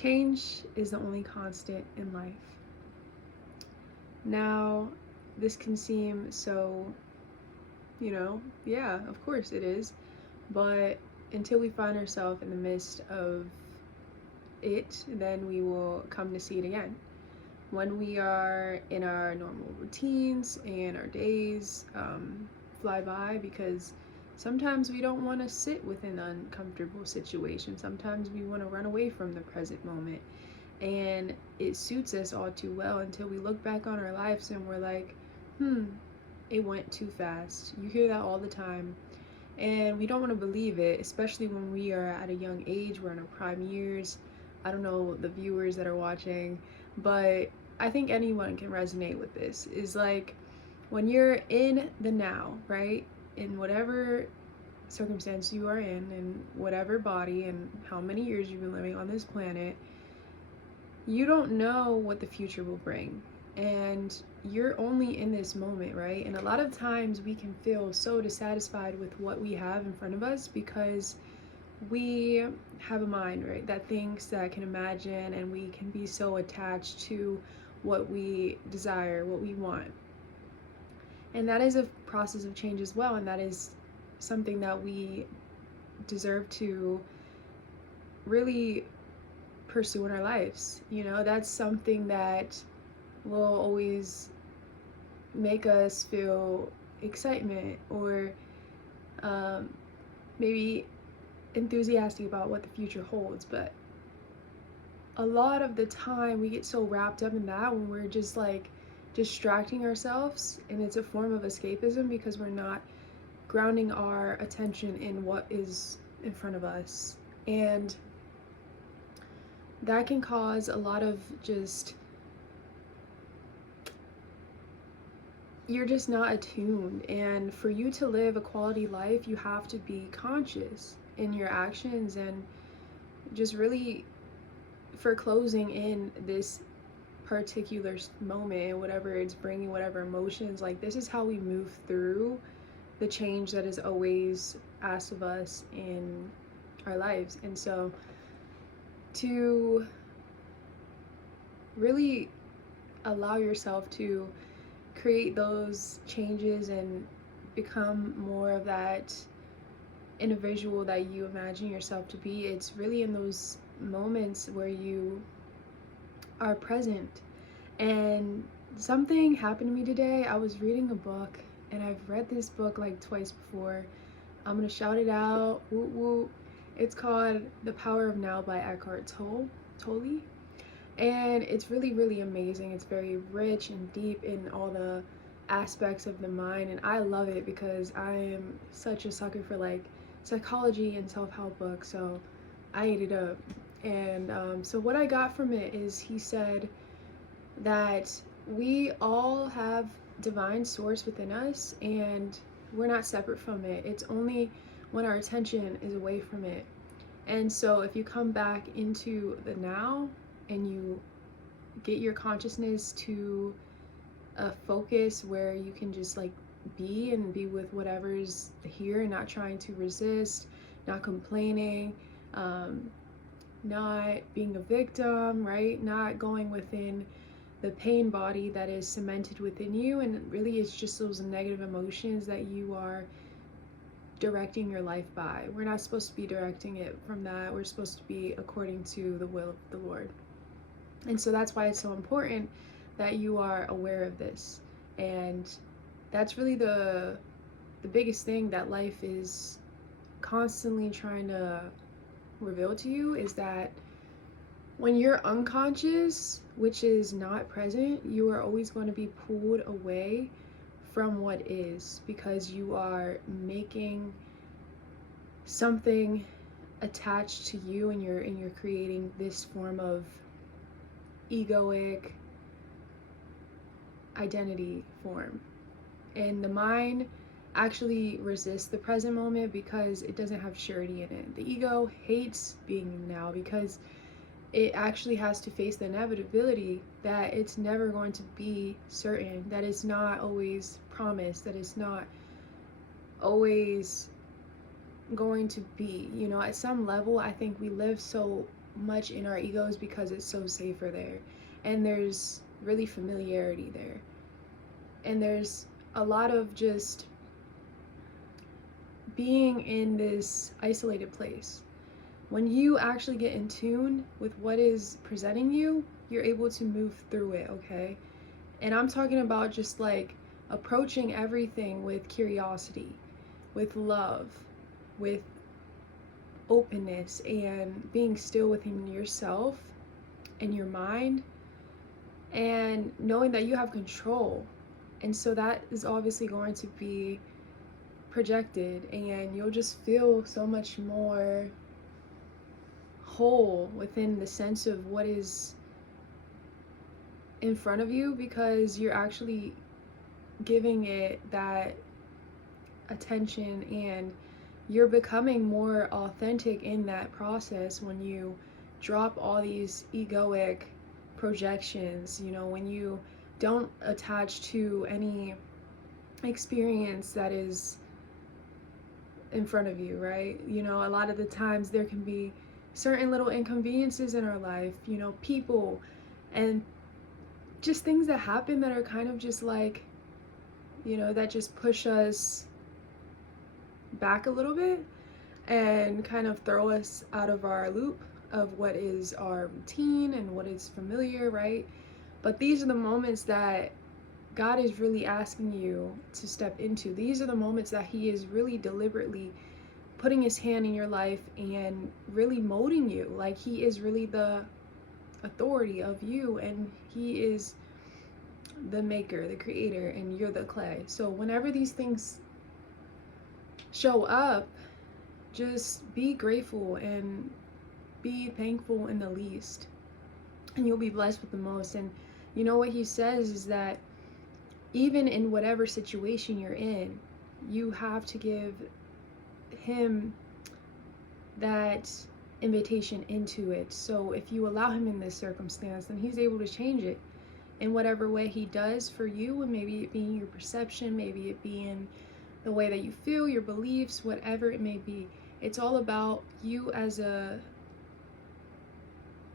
Change is the only constant in life. Now, this can seem so, yeah, of course it is, but until we find ourselves in the midst of it, then we will come to see it again. When we are in our normal routines and our days fly by, because sometimes we don't want to sit with an uncomfortable situation. Sometimes we want to run away from the present moment. And it suits us all too well until we look back on our lives and we're like, it went too fast. You hear that all the time. And we don't want to believe it, especially when we are at a young age, we're in our prime years. I don't know the viewers that are watching, but I think anyone can resonate with this. Is like when you're in the now, right? In whatever circumstance you are in whatever body, and how many years you've been living on this planet, you don't know what the future will bring. And you're only in this moment, right? And a lot of times we can feel so dissatisfied with what we have in front of us because we have a mind, right, that thinks, that can imagine, and we can be so attached to what we desire, what we want. And that is a process of change as well, and that is something that we deserve to really pursue in our lives. That's something that will always make us feel excitement, or maybe enthusiastic about what the future holds. But a lot of the time we get so wrapped up in that when we're just like distracting ourselves, and it's a form of escapism because we're not grounding our attention in what is in front of us. And that can cause a lot of you're just not attuned. And for you to live a quality life, you have to be conscious in your actions, and just really, for closing in this particular moment, whatever it's bringing, whatever emotions, like this is how we move through the change that is always asked of us in our lives. And so to really allow yourself to create those changes and become more of that individual that you imagine yourself to be, it's really in those moments where you are present. And something happened to me today. I was reading a book, and I've read this book like twice before. I'm gonna shout it out. Woo woo. It's called The Power of Now by Eckhart Tolle. And it's really, really amazing. It's very rich and deep in all the aspects of the mind, and I love it because I am such a sucker for like psychology and self-help books, so I ate it up. And so what I got from it is, he said that we all have divine source within us, and we're not separate from it. It's only when our attention is away from it. And so if you come back into the now and you get your consciousness to a focus where you can just like be with whatever's here, and not trying to resist, not complaining, not being a victim, right? Not going within the pain body that is cemented within you, and really it's just those negative emotions that you are directing your life by. We're not supposed to be directing it from that. We're supposed to be according to the will of the Lord. And so that's why it's so important that you are aware of this. And that's really the biggest thing that life is constantly trying to reveal to you, is that when you're unconscious, which is not present, you are always going to be pulled away from what is, because you are making something attached to you, and you're creating this form of egoic identity form. And the mind actually resists the present moment because it doesn't have surety in it. The ego hates being now because it actually has to face the inevitability that it's never going to be certain, that it's not always promised, that it's not always going to be. At some level, I think we live so much in our egos because it's so safer there, and there's really familiarity there, and there's a lot of just being in this isolated place. When you actually get in tune with what is presenting you, you're able to move through it, okay? And I'm talking about just like approaching everything with curiosity, with love, with openness, and being still within yourself and your mind, and knowing that you have control. And so that is obviously going to be projected, and you'll just feel so much more whole within the sense of what is in front of you, because you're actually giving it that attention, and you're becoming more authentic in that process when you drop all these egoic projections, you know, when you don't attach to any experience that is in front of you, right? You know, a lot of the times there can be certain little inconveniences in our life, you know, people and just things that happen that are kind of just like, you know, that just push us back a little bit and kind of throw us out of our loop of what is our routine and what is familiar, right? But these are the moments that God is really asking you to step into. These are the moments that He is really deliberately putting His hand in your life and really molding you. Like, He is really the authority of you, and He is the maker, the creator, and you're the clay. So whenever these things show up, just be grateful and be thankful in the least, and you'll be blessed with the most. And you know what He says is that even in whatever situation you're in, you have to give Him that invitation into it. So if you allow Him in this circumstance, then He's able to change it in whatever way He does for you, and maybe it being your perception, maybe it being the way that you feel, your beliefs, whatever it may be. It's all about you as a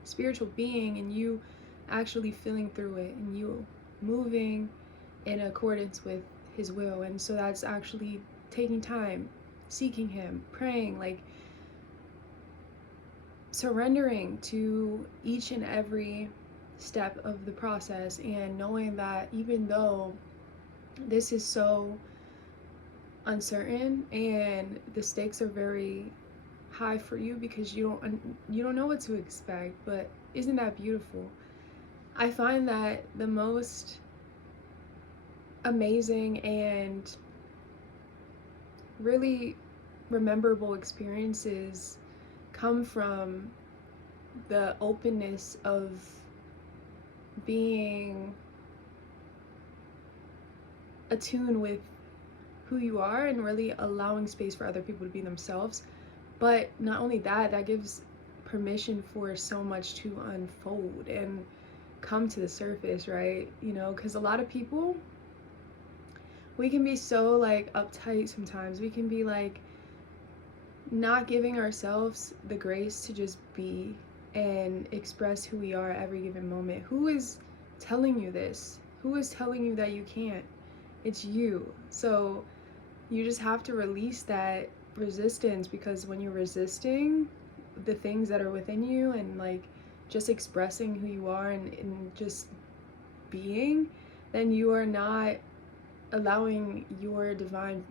spiritual being, and you actually feeling through it, and you moving in accordance with His will. And so that's actually taking time, seeking Him, praying, like surrendering to each and every step of the process, and knowing that even though this is so uncertain and the stakes are very high for you because you don't know what to expect, but isn't that beautiful? I find that the most amazing and really rememberable experiences come from the openness of being attuned with who you are and really allowing space for other people to be themselves. But not only that, that gives permission for so much to unfold and come to the surface, right? You know, because a lot of people, we can be so like uptight sometimes. We can be like not giving ourselves the grace to just be and express who we are at every given moment. Who is telling you this? Who is telling you that you can't? It's you. So you just have to release that resistance, because when you're resisting the things that are within you and like just expressing who you are and just being, then you are not allowing your divine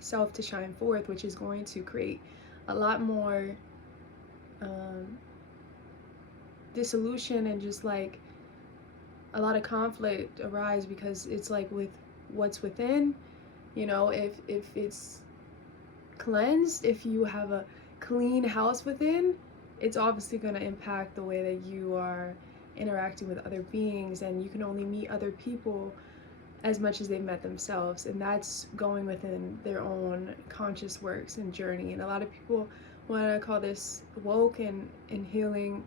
self to shine forth, which is going to create a lot more dissolution and just like a lot of conflict arise, because it's like with what's within, you know, if it's cleansed, if you have a clean house within, it's obviously going to impact the way that you are interacting with other beings, and you can only meet other people as much as they've met themselves, and that's going within their own conscious works and journey. And a lot of people want to call this woke and healing.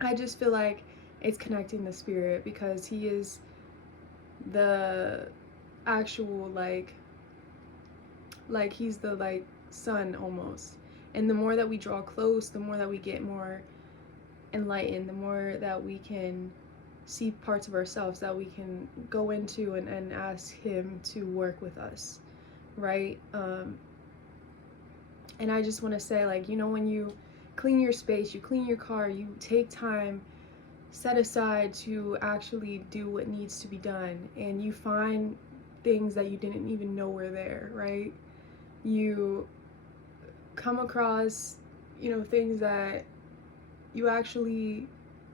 I just feel like it's connecting the spirit, because He is the actual like He's the like sun almost, And the more that we draw close, the more that we get more enlightened, the more that we can see parts of ourselves that we can go into and ask him to work with us, right? And I just want to say, like, you know, when you clean your space, you clean your car, you take time set aside to actually do what needs to be done, and you find things that you didn't even know were there, right? You come across, you know, things that you actually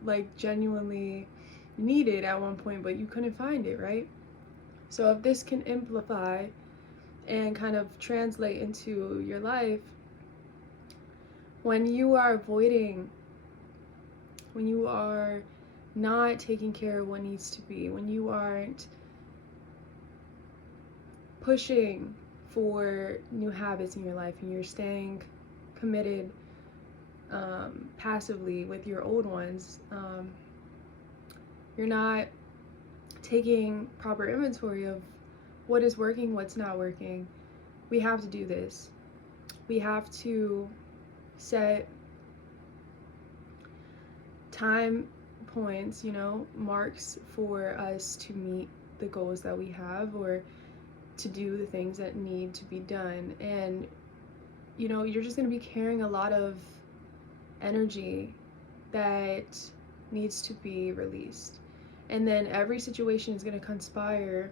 like genuinely needed at one point, but you couldn't find it, right? So if this can amplify and kind of translate into your life, when you are avoiding, when you are not taking care of what needs to be, when you aren't pushing for new habits in your life and you're staying committed passively with your old ones, you're not taking proper inventory of what is working, what's not working. We have to do this. We have to set time points, you know, marks for us to meet the goals that we have or to do the things that need to be done. And, you know, you're just going to be carrying a lot of energy that needs to be released. And then every situation is going to conspire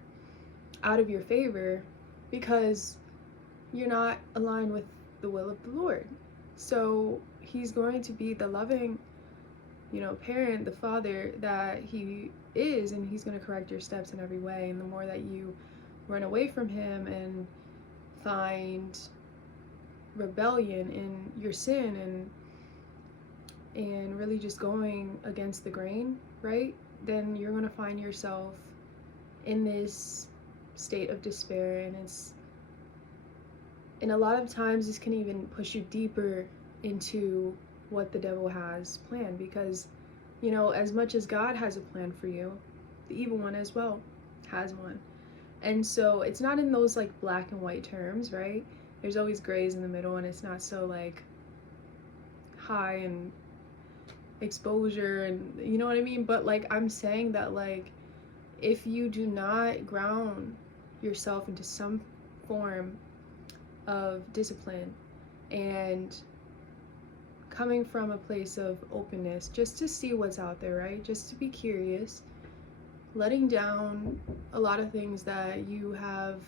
out of your favor because you're not aligned with the will of the Lord. So he's going to be the loving, you know, parent, the father that he is, and he's going to correct your steps in every way. And the more that you run away from him and find rebellion in your sin and really just going against the grain, right? Then you're going to find yourself in this state of despair, and a lot of times this can even push you deeper into what the devil has planned, because, you know, as much as God has a plan for you, the evil one as well has one. And so it's not in those like black and white terms, right? There's always grays in the middle, and it's not so like high and exposure, and you know what I mean? But like, I'm saying that, like, if you do not ground yourself into some form of discipline and coming from a place of openness just to see what's out there, right? Just to be curious, letting down a lot of things that you have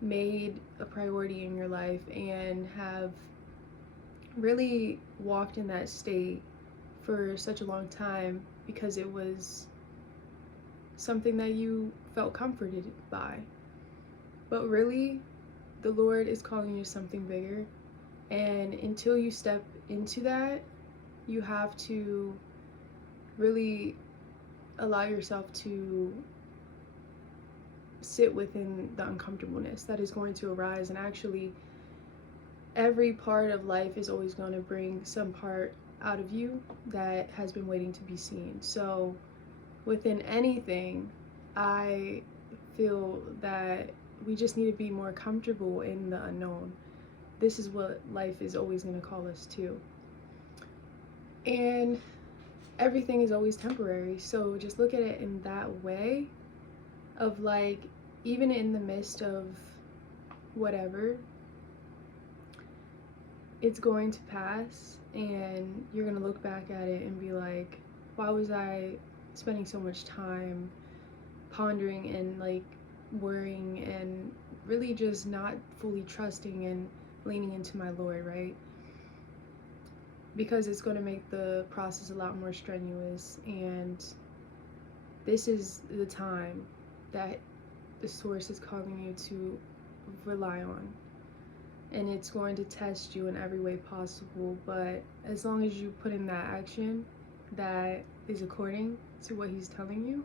made a priority in your life and have really walked in that state for such a long time because it was something that you felt comforted by. But really, the Lord is calling you to something bigger. And until you step into that, you have to really allow yourself to sit within the uncomfortableness that is going to arise. And actually, every part of life is always going to bring some part out of you that has been waiting to be seen. So within anything, I feel that we just need to be more comfortable in the unknown. This is what life is always going to call us to. And everything is always temporary. So just look at it in that way of like, even in the midst of whatever, it's going to pass, and you're going to look back at it and be like, why was I spending so much time pondering and like worrying and really just not fully trusting and leaning into my Lord, right? Because it's going to make the process a lot more strenuous, and this is the time that the source is calling you to rely on. And it's going to test you in every way possible, but as long as you put in that action that is according to what he's telling you,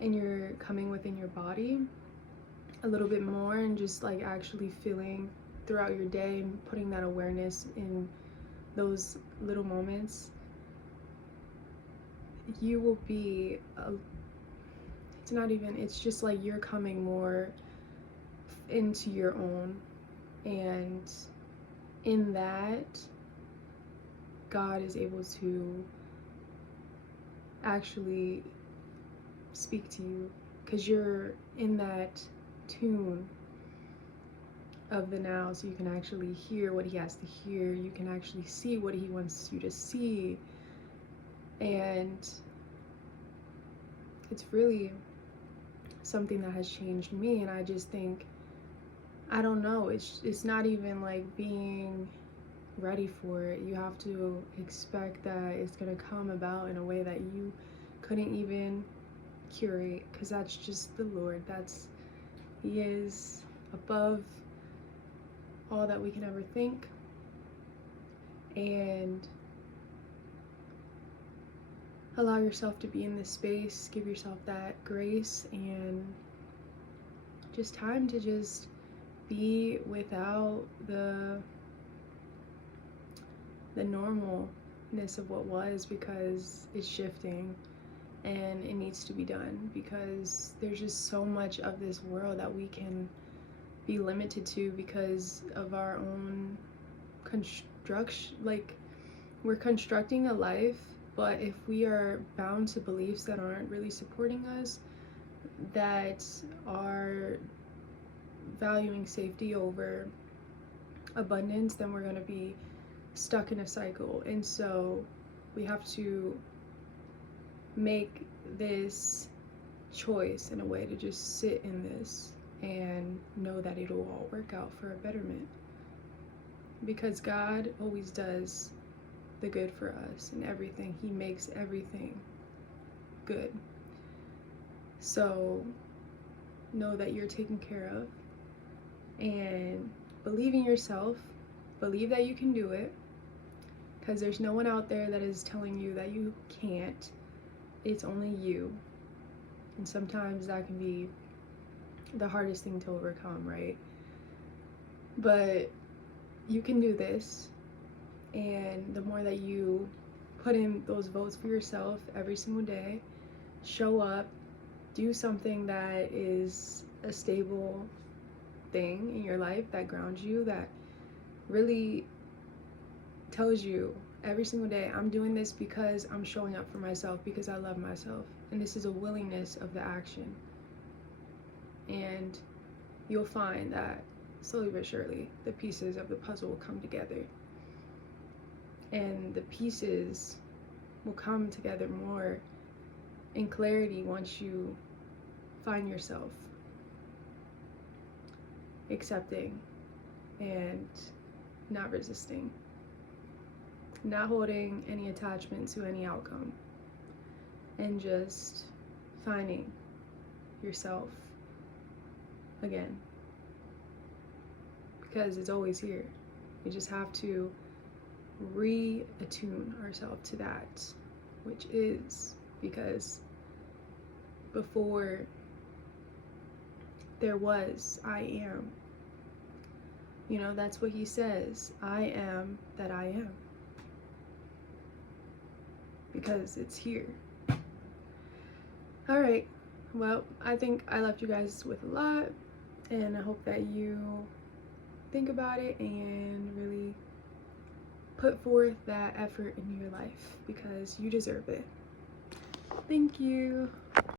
and you're coming within your body a little bit more and just like actually feeling throughout your day and putting that awareness in those little moments, you will be it's just like you're coming more into your own, and in that, God is able to actually speak to you because you're in that tune of the now, so you can actually hear what he has to hear. You can actually see what he wants you to see. And it's really something that has changed me. And I just think, I don't know, it's not even like being ready for it. You have to expect that it's going to come about in a way that you couldn't even curate, because that's just the Lord. He is above all that we can ever think. And allow yourself to be in this space, give yourself that grace and just time to just be without the normalness of what was, because it's shifting and it needs to be done, because there's just so much of this world that we can be limited to because of our own construction. Like, we're constructing a life, but if we are bound to beliefs that aren't really supporting us, that are valuing safety over abundance, then we're going to be stuck in a cycle. And so we have to make this choice in a way to just sit in this and know that it'll all work out for a betterment, because God always does the good for us and everything. He makes everything good. So know that you're taken care of, and believe in yourself. Believe that you can do it, because there's no one out there that is telling you that you can't. It's only you. And sometimes that can be the hardest thing to overcome, right? But you can do this. And the more that you put in those votes for yourself every single day, show up, do something that is a stable thing in your life that grounds you, that really tells you every single day, I'm doing this because I'm showing up for myself, because I love myself. And this is a willingness of the action. And you'll find that slowly but surely the pieces of the puzzle will come together. And the pieces will come together more in clarity once you find yourself accepting and not resisting, not holding any attachment to any outcome, and just finding yourself again, because it's always here. We just have to reattune ourselves to that, which is, because before there was I am. You know, that's what he says. I am that I am. Because it's here. Alright, well, I think I left you guys with a lot, and I hope that you think about it and really put forth that effort in your life, because you deserve it. Thank you.